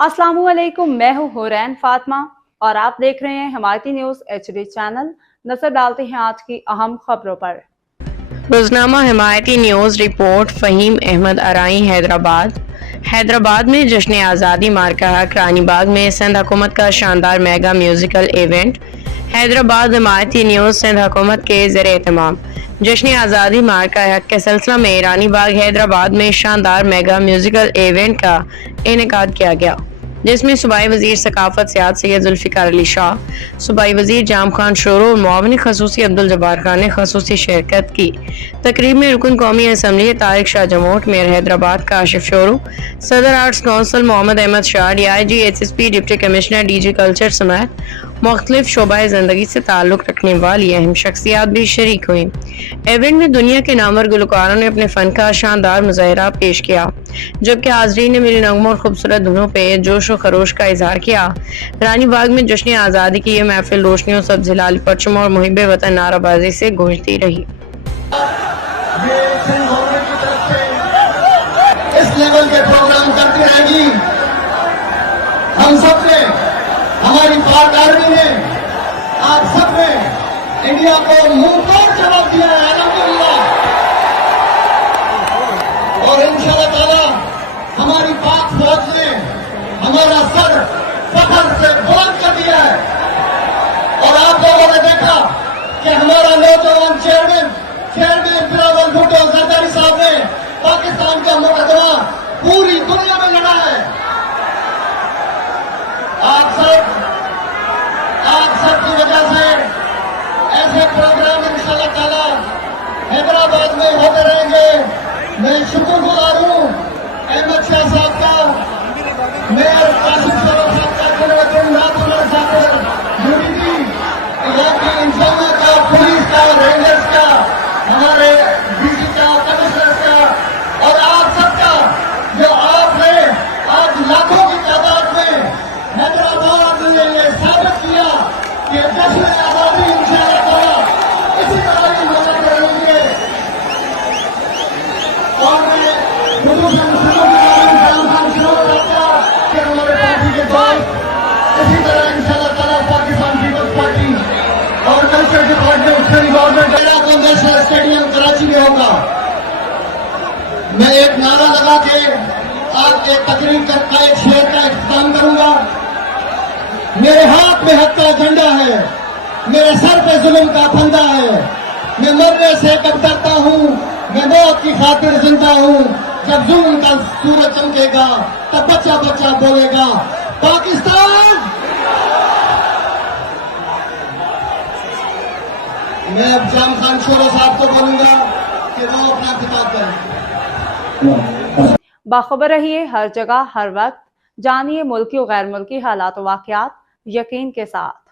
अस्सलामु अलैकुम, मैं हूँ हुरैन फातिमा और आप देख रहे हैं हिमायती न्यूज़ HD चैनल। नजर डालते हैं आज की अहम खबरों पर। रोजनामा हिमायती न्यूज़ रिपोर्ट। फ़हीम अहमद अराई हैदराबाद में जश्न आज़ादी मार्का हक रानी बाग में सिंध हुकूमत का शानदार mega musical event. Hyderabad Himayati news Sindh हुकूमत के ज़ेर एहतमाम जश्न आज़ादी मार्का हक के सिलसिला में रानी बाग हैदराबाद में शानदार मेगा म्यूजिकल इवेंट का इनेकाद किया गया, जिसमें सूबाई वज़ीर सकाफत सियाद सैयद जुल्फ़िकार अली शाह, सूबाई वज़ीर जाम खान शोरो और मुआविन खसूसी अब्दुल जब्बार खान ने खसूसी शिरकत की। तकरीब में रुकन कौमी असम्बली तारिक शाह जमोट, मेयर हैदराबाद काशिफ शोरो, सदर arts council Mohammad Ahmed Shah, DIG SSP, deputy commissioner DG culture समेत मुख्तलिफ शोबाए ज़िंदगी से ताल्लुक़ रखने वाली अहम शख्सियात भी शरीक हुई। इवेंट में दुनिया के नामवर गुलकारों ने अपने फ़न का शानदार मुज़ाहरा पेश किया, जबकि हाज़रीन ने मेरे नगमों और खूबसूरत धुनों पे जोश और खरोश का इजहार किया। रानी बाग में जश्न आज़ादी की यह महफिल रोशनियों, सब्ज़ हिलाल परचमों और मुहिब्बे वतन नाराबाजी से गूंजती रही। इस लेवल के प्रोग्राम करती रहेगी। हम सब ने, हमारी पाक आर्मी ने, आप सब ने इंडिया को मुंह तोड़ जवाब दिया है अल्हम्दुलिल्लाह। और इंशाअल्लाह ताला हमारी पाक फौज ने हमारा सर फखर से बुलंद कर दिया है। और आप लोगों ने देखा कि हमारा नौजवान चेयरमैन बिलावल भुट्टो जरदारी साहब ने पाकिस्तान का मुकदमा पूरी दुनिया में लड़ा है। आप सब की वजह से ऐसे प्रोग्राम इंशाअल्लाह ताला हैदराबाद में होते रहेंगे। मैं शुक्रगुजार हूँ अहमद शाह साहब का, मेयर काशिफ शोरो साहब का, यूनिटी इलाके इंसाना का, पुलिस का, रेंजर्स का, हमारे DC का, कमिश्नर का और आप सबका, जो आपने आज लाखों की तादाद में हैदराबाद में ये साबित किया कि जश्न आज़ादी इंशाअल्लाह ताला इसी तरह ही मना करेंगे। और मैं खुसूसन कि हमारे पार्टी के दोस्त इसी तरह इंशाअल्लाह ताला पाकिस्तान पीपल्स पार्टी और कल्चर डिपार्टमेंट उसका गवर्नमेंट नेशनल स्टेडियम कराची में होगा। मैं एक नारा लगा के आज एक तकरीर का एक शेर का इख्तिताम करूंगा। मेरे हाथ में हक का झंडा है, मेरे सर पे जुल्म का फंदा है। मैं मरने से कब डरता हूँ, मैं मौत की खातिर जिंदा हूँ। जब जुल्म का सूरज चमकेगा तब बच्चा बच्चा बोलेगा पाकिस्तान। मैं अब जाम खान शोरो साहब को बोलूंगा कि वो अपना खिताब करें। बाखबर रहिए हर जगह हर वक्त, जानिए मुल्की और गैर मुल्की हालात और वाक़यात यकीन के साथ।